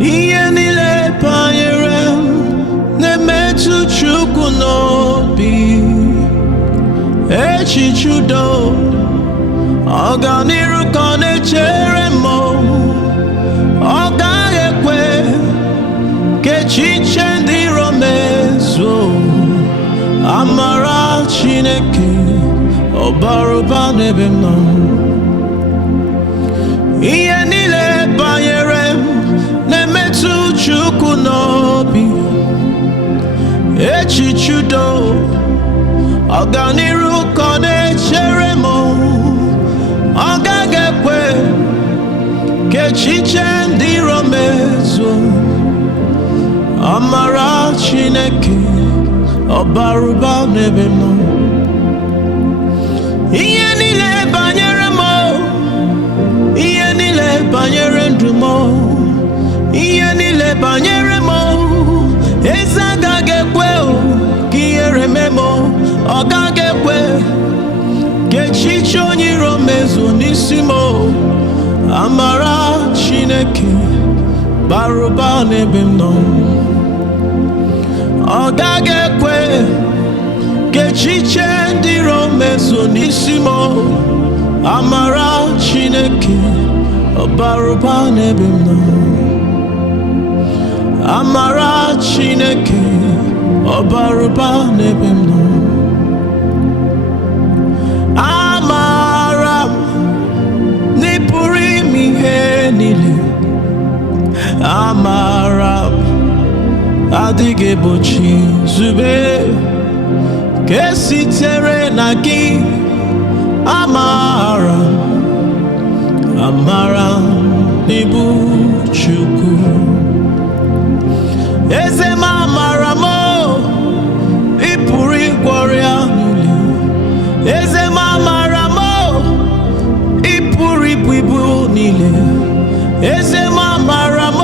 ihe niile banyere m na-emetụ Chukwu n'obi. Echiche udo, ọganiru ka ọ na-echere m. Ọ gaghị ekwe ka echiche ndị iro mezuo. Amara Chineke ọ bara ụba n'ebe m nọ. Ihe niile banyere m na-emetụ Chukwu n'obi. Echiche udo, ọganiru ka ọ na-echere m. Ọ gaghị ekwe ka echiche ndị iro mezuo. Amara Chineke ọ bara ụba n'ebe m nọ. Ihe niile banyere m, ihe niile banyere ndụ m, ihe niile banyere m, eze agaghị ekwe ka ihere mee m. Ọ gaghị ekwe ka echiche onye iro mezuo n'isi m. Amara Chineke bara ụba n'ebe m nọ. Ọ gaghị ekwe ka echiche ndị iro mezuo n'isi m. Amara Chineke ọ bara ụba n'ebe m nọ. Amara Chineke ọ bara ụba n'ebe m nọ. Amara m na ị pụrụ ime ihe niile. Amara m adịghị egbochi nzube ka esitere na gị. Amara m, amara m na ị bụ Chukwu. Eze m amara m, ị pụrụ ịgwọ ọrịa niile. Eze m amara m, ị pụrụ ibu ibu niile. Eze m amara m,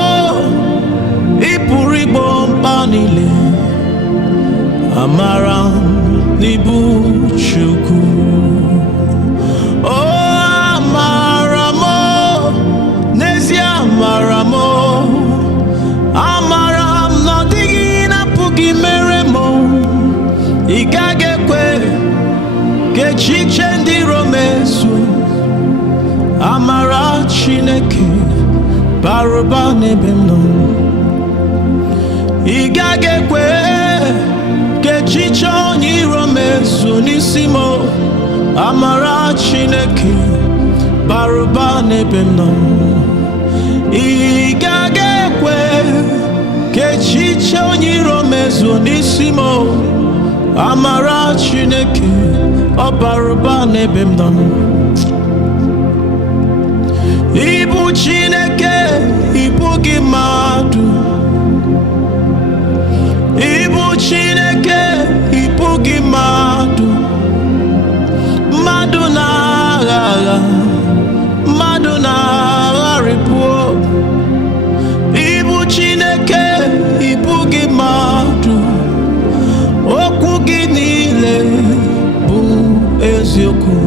ị pụrụ igbo mkpa niile. Amara m na ị bụ Chukwu. Amara m, n'ezie amara m. Amara m na ọ dịghị na-apụghị mere m. Ị gaghị ekwe ka echiche ndị iro mezuo. Amara Chineke bara ụba n'ebe m nọ. Ị gaghị ekwe ka echiche onye iro mezuo n'isi m. Amara Chineke bara ụba n'ebe m nọ. Ị gaghị ekwe ka echiche onye iro mezuo n'isi m. Amara Chineke ọ bara ụba n'ebe m nọ. Ị bụ Chineke, ị bụghị mmadụ. Ị bụ Chineke, ị bụghị mmadụ. Mmadụ na-agha agha, mmadụ na-agharịpụ. Ị bụ Chineke, ị bụghị mmadụ. Okwu gị niile bụ eziokwu.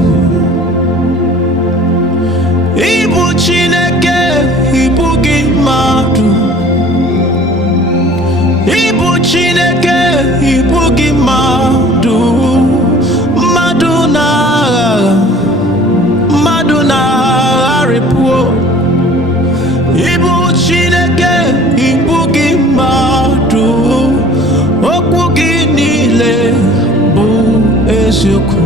Ị bụ Chineke, ị bụghị mmadụ. Ị bụ Chineke, ị bụghị mmadụ. Mmadụ na-agha agha, mmadụ na-agharịpụ. Ị bụ Chineke, ị bụghị mmadụ. Okwu gị niile bụ eziokwu.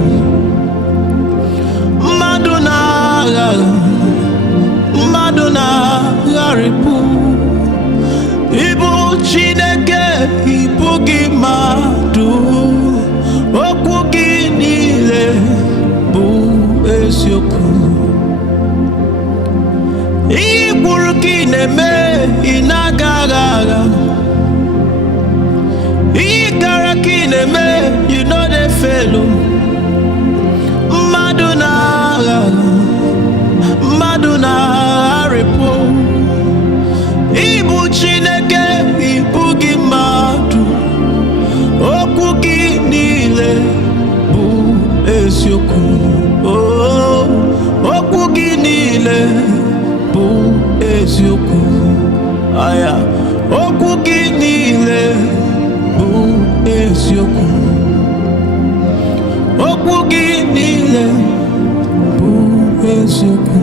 Mmadụ na-agha agha, mmadụ na-agharịpụ. Ị bụ Chineke, ị bụghị mmadụ. Okwu gị niile bụ eziokwu. Ị kwuru ka ị na-eme, ị na-agaghị agha. Ị gara ka ị na-eme, you know they fail. Mmadụ na-agha agha, mmadụ na-agharịpụ. Ị bụ Chineke, ị bụghị mmadụ. Okwu gị niile bụ eziokwu. Okwu gị niile bụ eziokwu. aya okwu gị niile bụ eziokwu okwu gị niile bụ eziokwu